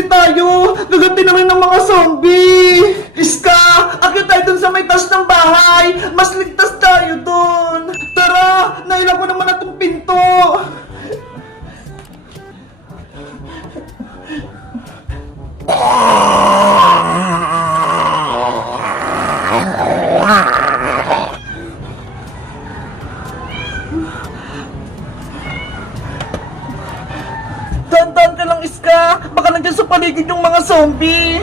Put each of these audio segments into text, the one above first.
mabuti tayo. Gaganti naman ng mga zombie. Iska, akit tayo dun sa may taas ng bahay. Mas ligtas tayo dun. Tara, nailang ko naman na itong pinto. Dahan-dahan ka lang, Iska. Baka nandiyan sa paligid yung mga zombie.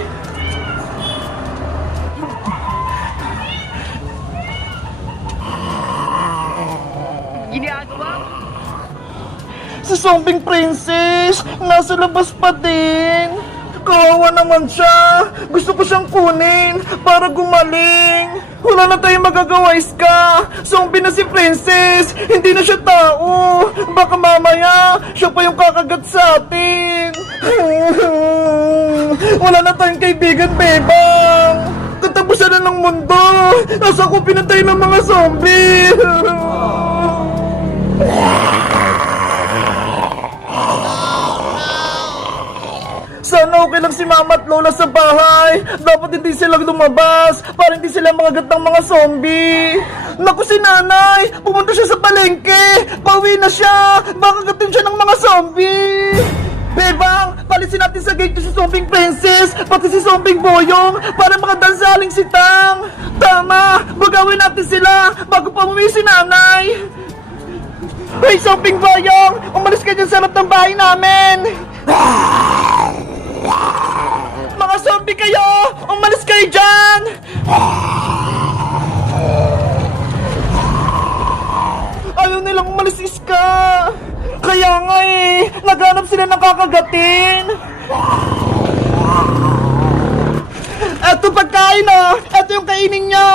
Ginagawa? Si Zombing Princess, nasa labas pa din. Kawawa naman siya. Gusto ko siyang kunin para gumaling. Wala na tayong magagawa, Iska. Zombie na si Princess. Hindi na siya tao. Baka mamaya, siya pa yung kakagat sa atin. Wala na tayong kaibigan, Bebang. Katapusan na ng mundo. Nasa ko pinatay ng mga zombie. Sana okay lang si Mama at Lola sa bahay. Dapat hindi sila lumabas para hindi sila makagat ng mga zombie. Naku, si Nanay, pumunta siya sa palengke. Pauwi na siya. Baka gatin siya ng mga zombie. Bebang, palisin natin sa gate si Zombing Princess, pati si Zombing Boyong, para makadansaling si Tang. Tama, bagawin natin sila bago pa umuwi si Nanay. Hey, Zombing Boyong, umalis ka dyan sa harap ng bahay namin. Mga zombie kayo! Umalis kayo dyan! Ayaw nilang umalis, Iska! Kaya nga eh! Naghanap sila ng kakagatin! Eto pagkain ah! Eto yung kainin niya!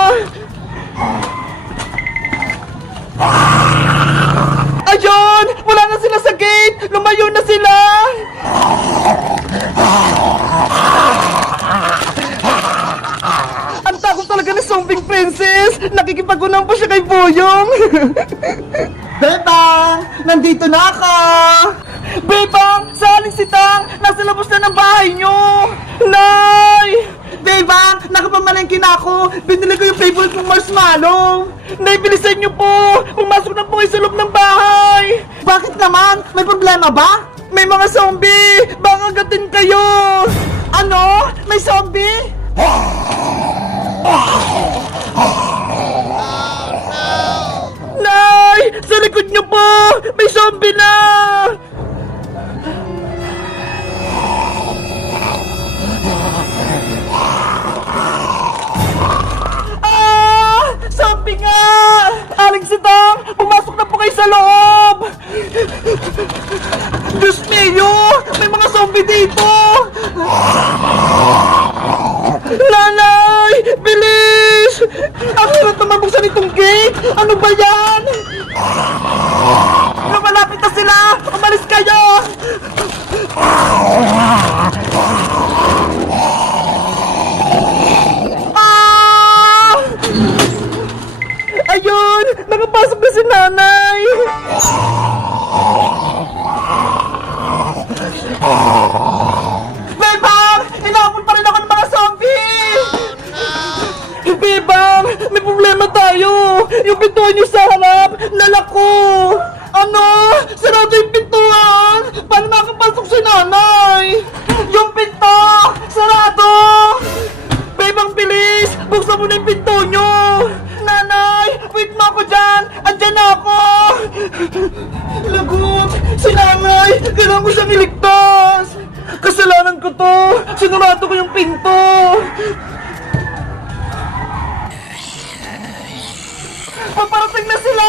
Ayun! Wala na sila sa gate! Lumayo na sila! Ang takot talaga ni Zombing Princess! Nakikipag-unang pa siya kay Boyong! Bebang! Nandito na ako! Bebang! Saling si Tang! Nasa labas na ng bahay nyo! Nay! Bebang! Nakapamalengke na ako! Binili ko yung favorite mong marshmallow! Nay, bilisan nyo po! Pumasok na po kayo sa loob ng bahay! Bakit naman? May problema ba? May mga zombie! Baka gatin kayo! Ano? May zombie? Nay! Sa likod nyo po! May zombie na! Ah! Zombie nga! Aling si Tang! Pumasok na po kayo sa loob! Diyos mio! May mga zombie dito! Nanay! Bilis! Ang hirap na mabuksan itong gate! Ano ba yan? Lumalapit na sila! Umalis kayo! Ah! Ayun! Nakapasok na si Nanay! Bebang! Inaabot pa rin ako ng mga zombie! Bebang! May problema tayo! Yung pintuan nyo sa harap, nalako! Ano? Sarado yung pintuan! Paano nakapasok si Nanay? Yung pinto! Sarado! Bebang, bilis! Buksan mo na yung pinto nyo! Nanay! Wait mo ako dyan! Andyan na ako! Lagot! Si Nanay! Kailangan ko siyang iligtas! Kasalanan ko to! Sinurado ko yung pinto! Paparating na sila!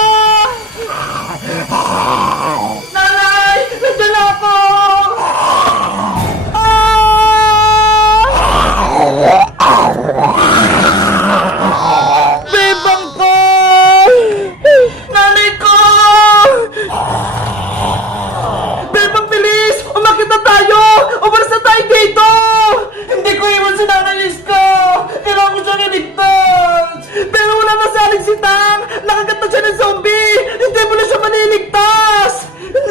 Nanay! Nandiyan na ako! Bebang ko! Nanay ko! Bebang, bilis! Umakit na tayo! Umalis na tayo dito! Hindi ko iwan si Nanay Iska! Kailangan ko siyang iligtas! Pero wala na saling si Tang! Nakagat na siya ng zombie! Hindi mo na siya maliligtas!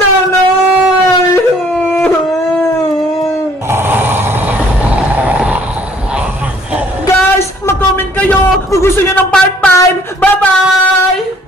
Nanay! comment kayo kung gusto nyo ng part 5. Bye-bye!